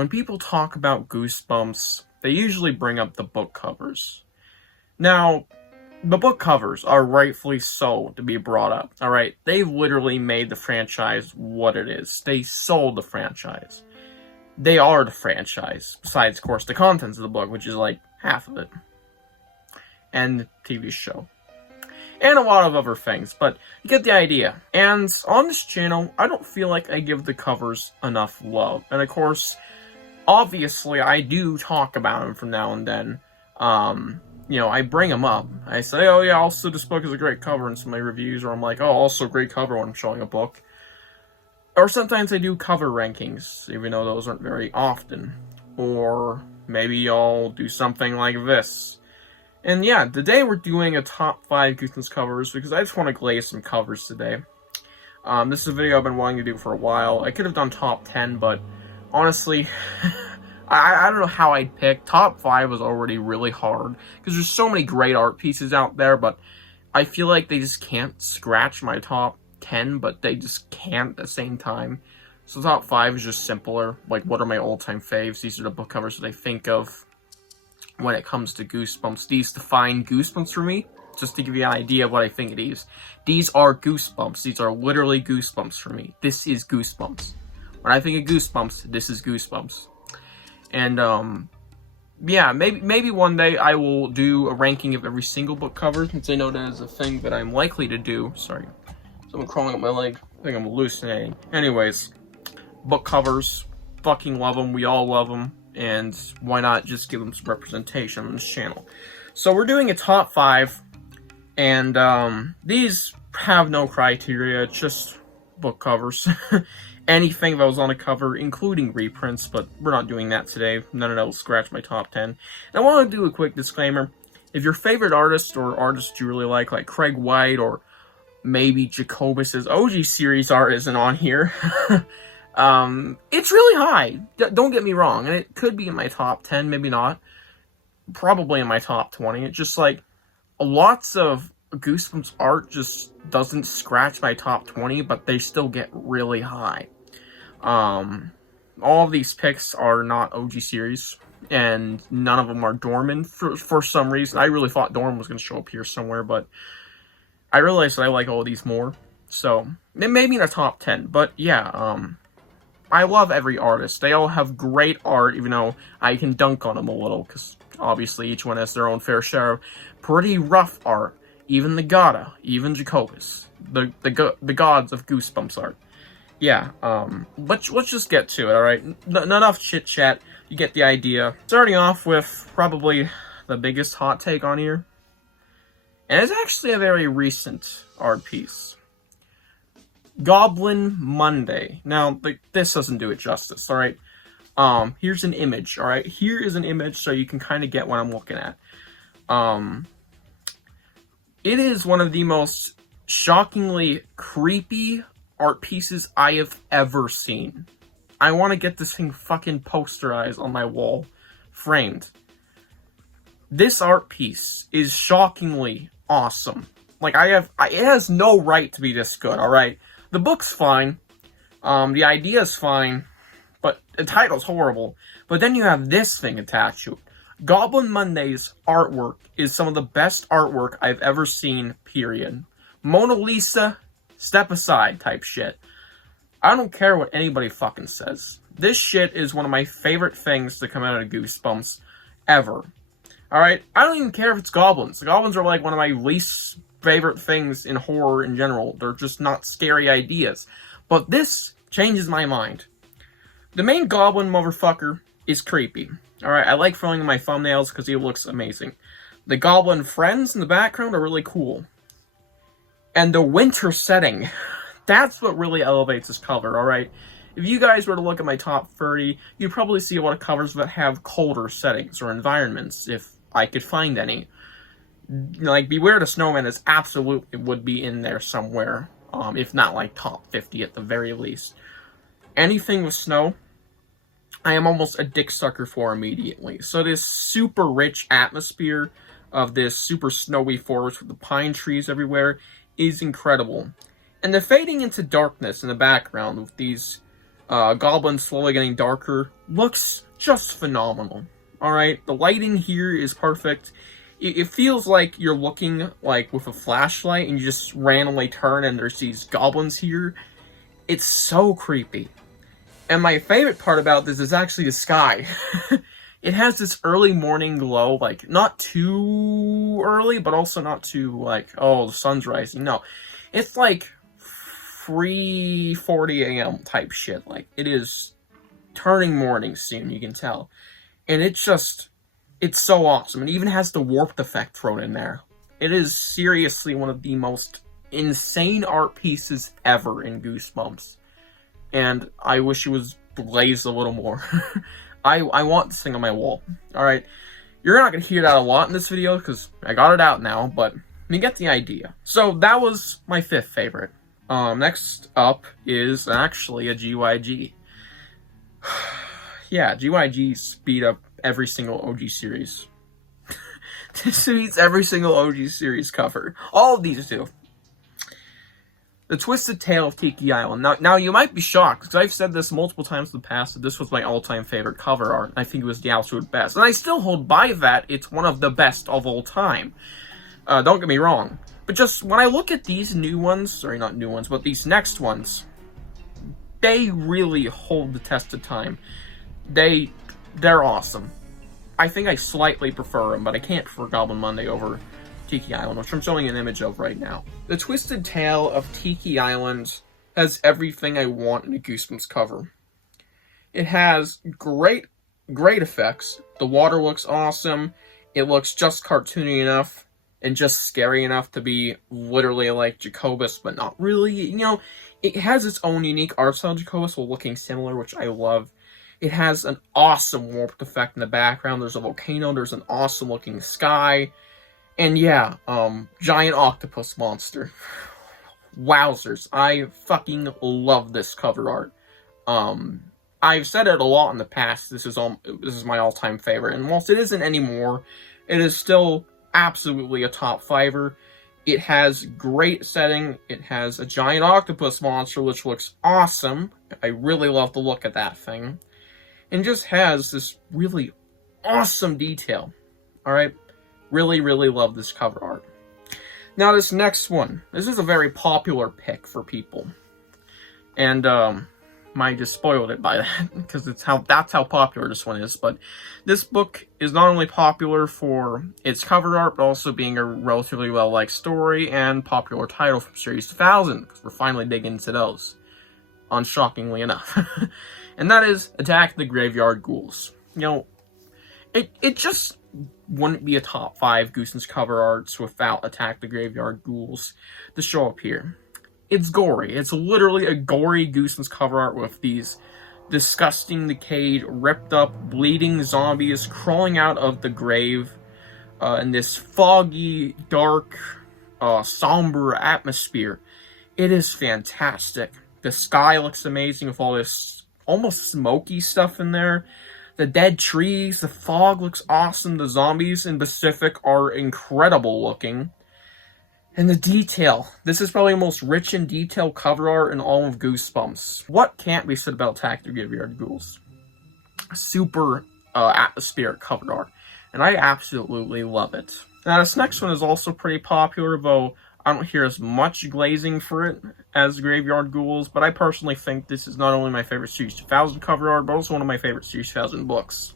when people talk about Goosebumps, they usually bring up the book covers. Now, the book covers are rightfully so to be brought up, alright? They've literally made the franchise what it is. They sold the franchise. They are the franchise, besides, of course, the contents of the book, which is like half of it. And the TV show. And a lot of other things, but you get the idea. And on this channel, I don't feel like I give the covers enough love. And of course, obviously, I do talk about them from now and then. You know, I bring them up. I say, oh yeah, also this book is a great cover in some of my reviews, or I'm like, oh, also great cover when I'm showing a book. Or sometimes I do cover rankings, even though those aren't very often. Or maybe I'll do something like this. And yeah, today we're doing a top 5 Goosebumps covers, because I just want to glaze some covers today. This is a video I've been wanting to do for a while. I could have done top 10, but honestly, I don't know how I'd pick. Top 5 was already really hard, because there's so many great art pieces out there, but I feel like they just can't scratch my top 10, but they just can't at the same time. So top 5 is just simpler. Like, what are my all-time faves? These are the book covers that I think of when it comes to Goosebumps. These define Goosebumps for me, just to give you an idea of what I think it is. These are Goosebumps. These are literally Goosebumps for me. This is Goosebumps. When I think of Goosebumps, this is Goosebumps. And, yeah, maybe one day I will do a ranking of every single book cover, since I know that is a thing that I'm likely to do. Sorry, someone crawling up my leg. I think I'm hallucinating. Anyways, book covers, fucking love them. We all love them. And why not just give them some representation on this channel? So we're doing a top 5, and these have no criteria, just book covers. Anything that was on a cover, including reprints, but we're not doing that today. None of that will scratch my top 10. And I want to do a quick disclaimer. If your favorite artist or artist you really like Craig White or maybe Jacobus's OG series art isn't on here, it's really high. Don't get me wrong, and it could be in my top 10, maybe not. Probably in my top 20. It's just like, lots of Goosebumps art just doesn't scratch my top 20, but they still get really high. All of these picks are not OG series, and none of them are Dorman for some reason. I really thought Dorman was going to show up here somewhere, but I realized that I like all of these more. So, maybe in the top 10, but yeah, I love every artist. They all have great art, even though I can dunk on them a little, because obviously each one has their own fair share of pretty rough art. Even the Gotta, even Jacobus, the gods of Goosebumps art. Yeah, let's just get to it, alright? Enough chit-chat, you get the idea. Starting off with probably the biggest hot take on here. And it's actually a very recent art piece. Goblin Monday. Now, this doesn't do it justice, alright? Here's an image, alright? Here is an image so you can kind of get what I'm looking at. It is one of the most shockingly creepy art pieces I have ever seen. I want to get this thing fucking posterized on my wall, framed. This art piece is shockingly awesome. Like, it has no right to be this good, alright? The book's fine, the idea's fine, but the title's horrible. But then you have this thing attached to it. Goblin Monday's artwork is some of the best artwork I've ever seen, period. Mona Lisa, step aside type shit. I don't care what anybody fucking says. This shit is one of my favorite things to come out of Goosebumps ever. Alright? I don't even care if it's goblins. The goblins are like one of my least favorite things in horror in general. They're just not scary ideas. But this changes my mind. The main goblin motherfucker is creepy. Alright, I like throwing in my thumbnails because he looks amazing. The goblin friends in the background are really cool. And the winter setting, that's what really elevates this cover, alright? If you guys were to look at my top 30, you'd probably see a lot of covers that have colder settings or environments, if I could find any. Like, Beware the Snowman is absolutely would be in there somewhere, if not like top 50 at the very least. Anything with snow, I am almost a dick sucker for immediately. So this super rich atmosphere of this super snowy forest with the pine trees everywhere is incredible. And the fading into darkness in the background with these Goblin slowly getting darker. Looks just phenomenal. Alright, the lighting here is perfect. It feels like you're looking like with a flashlight and you just randomly turn and there's these goblins here. It's so creepy. And my favorite part about this is actually the sky. It has this early morning glow, like, not too early, but also not too, like, oh, the sun's rising. No, it's like 3:40 a.m. type shit. Like, it is turning morning soon, you can tell. And it's so awesome. It even has the warped effect thrown in there. It is seriously one of the most insane art pieces ever in Goosebumps. And I wish it was blazed a little more. I want this thing on my wall. Alright, you're not going to hear that a lot in this video, because I got it out now, but you get the idea. So that was my 5th favorite. Next up is actually a GYG. Yeah, GYG speed up every single OG series. This beats every single OG series cover. All of these do. The Twisted Tale of Tiki Island. Now you might be shocked, because I've said this multiple times in the past, that this was my all-time favorite cover art. I think it was the absolute best. And I still hold by that. It's one of the best of all time. Don't get me wrong. But just, when I look at these new ones, sorry, not new ones, but these next ones, they really hold the test of time. They're awesome. I think I slightly prefer them, but I can't prefer Goblin Monday over Tiki Island, which I'm showing an image of right now. The Twisted Tale of Tiki Island has everything I want in a Goosebumps cover. It has great effects. The water looks awesome. It looks just cartoony enough and just scary enough to be literally like Jacobus, but not really. You know, it has its own unique art style, Jacobus, while looking similar, which I love. It has an awesome warped effect in the background. There's a volcano. There's an awesome looking sky. And yeah, giant octopus monster. Wowzers. I fucking love this cover art. I've said it a lot in the past. This is my all-time favorite. And whilst it isn't anymore, it is still absolutely a top fiver. It has great setting. It has a giant octopus monster, which looks awesome. I really love the look of that thing. And just has this really awesome detail. Alright? Really, really love this cover art. Now this next one. This is a very popular pick for people. And, might just spoiled it by that, because that's how popular this one is. But this book is not only popular for its cover art, but also being a relatively well-liked story and popular title from Series 2000, because we're finally digging into those, unshockingly enough. And that is Attack the Graveyard Ghouls. You know, it just wouldn't be a top 5 Goosebumps cover arts without Attack the Graveyard Ghouls to show up here. It's gory. It's literally a gory Goosebumps cover art with these disgusting, decayed, ripped up, bleeding zombies crawling out of the grave in this foggy, dark, somber atmosphere. It is fantastic. The sky looks amazing with all this almost smoky stuff in there. The dead trees, the fog looks awesome. The zombies in Pacific are incredible looking. And the detail. This is probably the most rich in detail cover art in all of Goosebumps. What can't be said about Attack the Graveyard Ghouls? Super atmospheric cover art. And I absolutely love it. Now this next one is also pretty popular, though I don't hear as much glazing for it as Graveyard Ghouls, but I personally think this is not only my favorite Series 2000 cover art, but also one of my favorite Series 2000 books.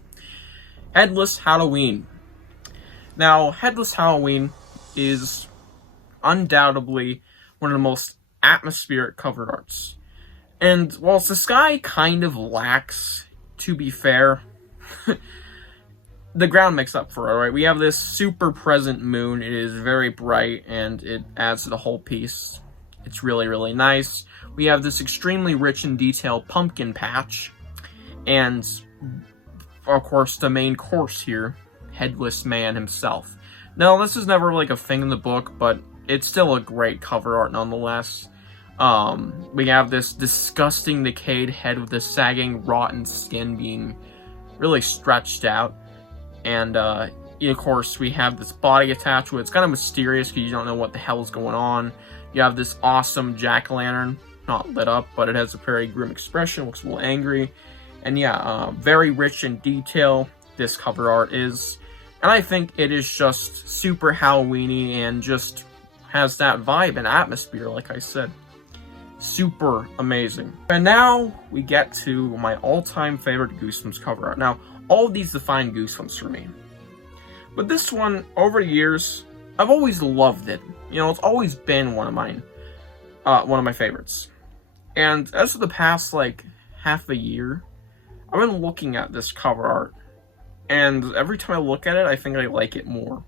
Headless Halloween. Now, Headless Halloween is undoubtedly one of the most atmospheric cover arts. And whilst the sky kind of lacks, to be fair, the ground makes up for it, right? We have this super present moon. It is very bright, and it adds to the whole piece. It's really, really nice. We have this extremely rich and detailed pumpkin patch. And, of course, the main course here, Headless Man himself. Now, this is never, like, a thing in the book, but it's still a great cover art nonetheless. We have this disgusting decayed head with the sagging, rotten skin being really stretched out. And, of course, we have this body attached to it. It's kind of mysterious because you don't know what the hell is going on. You have this awesome jack-o'-lantern not lit up, but it has a very grim expression, looks a little angry. And yeah, very rich in detail, this cover art is. And I think it is just super Halloween-y and just has that vibe and atmosphere, like I said. Super amazing. And now we get to my all-time favorite Goosebumps cover art. Now, all of these define Goosebumps for me. But this one, over the years, I've always loved it. You know, it's always been one of my favorites. And as for the past, like, half a year, I've been looking at this cover art. And every time I look at it, I think I like it more.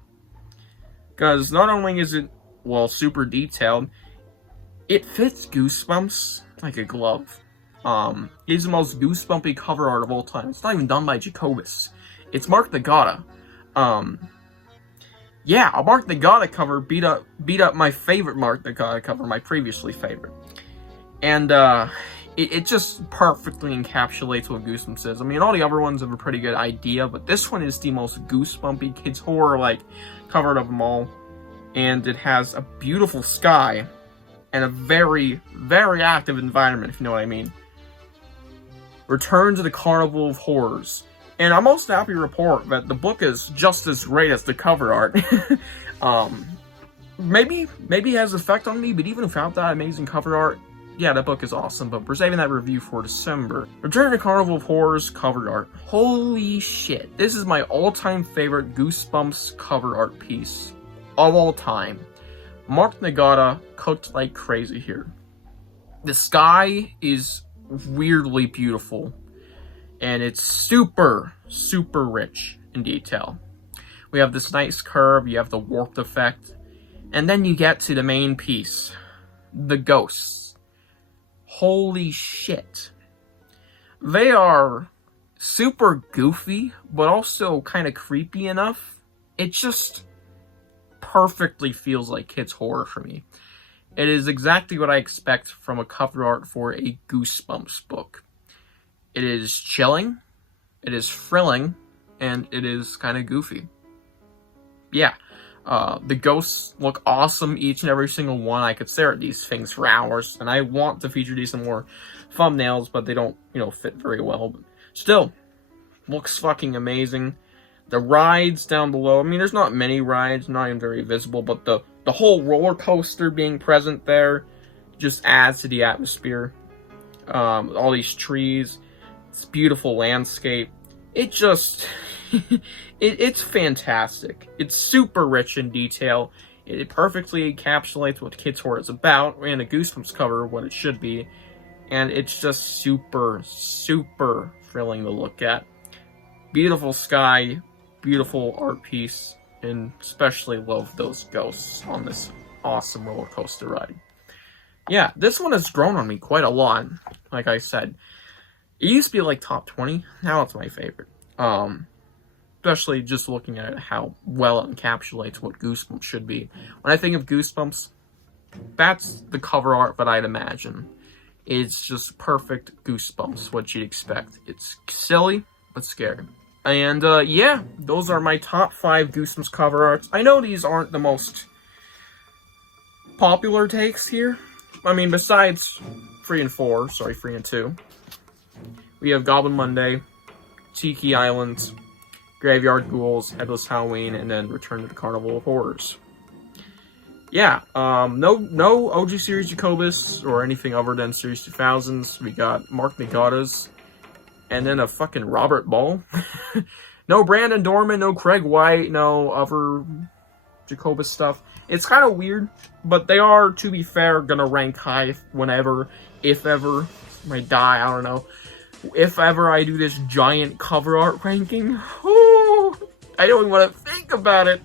Because not only is it, well, super detailed, it fits Goosebumps like a glove. It's the most Goosebumpy cover art of all time. It's not even done by Jacobus. It's Mark the Gotta. Yeah, a Mark the Gotta cover beat up my favorite Mark the Gotta cover, my previously favorite. And, it just perfectly encapsulates what Goosebumps is. I mean, all the other ones have a pretty good idea, but this one is the most Goosebumpy kids horror, like, cover art of them all. And it has a beautiful sky and a very, very active environment, if you know what I mean. Return to the Carnival of Horrors. And I'm most happy to report that the book is just as great as the cover art. Maybe it has an effect on me, but even without that amazing cover art, yeah, that book is awesome, but we're saving that review for December. Return to Carnival of Horrors cover art. Holy shit. This is my all-time favorite Goosebumps cover art piece of all time. Mark Nagata cooked like crazy here. The sky is weirdly beautiful, and it's super, super rich in detail. We have this nice curve, you have the warped effect, and then you get to the main piece, the ghosts. Holy shit. They are super goofy, but also kind of creepy enough. It just perfectly feels like kids' horror for me. It is exactly what I expect from a cover art for a Goosebumps book. It is chilling, it is thrilling, and it is kind of goofy. Yeah. The ghosts look awesome, each and every single one. I could stare at these things for hours, and I want to feature these in more thumbnails, but they don't, fit very well. But still, looks fucking amazing. The rides down below, I mean, there's not many rides, not even very visible, but the whole roller coaster being present there just adds to the atmosphere. All these trees, this beautiful landscape. It just... it's fantastic. It's super rich in detail. It perfectly encapsulates what kids' horror is about, and a Goosebumps cover, what it should be. And it's just super, super thrilling to look at. Beautiful sky, beautiful art piece, and especially love those ghosts on this awesome roller coaster ride. Yeah, this one has grown on me quite a lot, like I said. It used to be like top 20, now it's my favorite. Especially just looking at how well it encapsulates what Goosebumps should be. When I think of Goosebumps, that's the cover art that I'd imagine. It's just perfect Goosebumps, what you'd expect. It's silly, but scary. And, yeah, those are my top 5 Goosebumps cover arts. I know these aren't the most popular takes here. I mean, besides 3 and 2, we have Goblin Monday, Tiki Island, Graveyard Ghouls, Headless Halloween, and then Return to the Carnival of Horrors. Yeah, no OG Series Jacobus or anything other than Series 2000s. We got Mark Nagata's, and then a fucking Robert Ball. No Brandon Dorman, no Craig White, no other Jacobus stuff. It's kind of weird, but they are, to be fair, gonna rank high whenever, if ever, I die, I don't know. If ever I do this giant cover art ranking, I don't even want to think about it.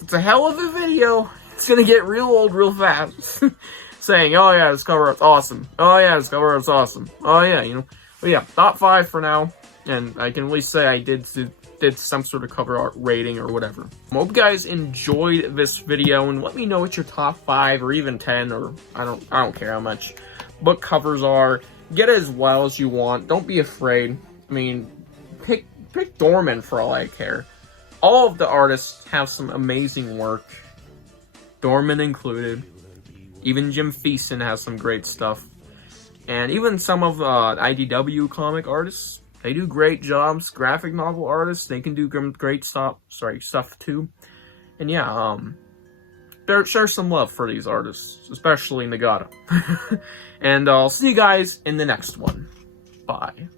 It's a hell of a video. It's gonna get real old real fast. Saying, oh yeah, this cover art's awesome. Oh yeah, this cover art's awesome. Oh yeah, But yeah, top 5 for now. And I can at least say I did some sort of cover art rating or whatever. I hope you guys enjoyed this video, and let me know what your top 5 or even 10, or I don't care how much book covers are. Get it as well as you want. Don't be afraid. I mean, pick Dorman for all I care. All of the artists have some amazing work. Dorman included. Even Jim Thiessen has some great stuff. And even some of IDW comic artists, they do great jobs. Graphic novel artists, they can do great stuff too. And yeah, share some love for these artists, especially Nagata. And I'll see you guys in the next one. Bye.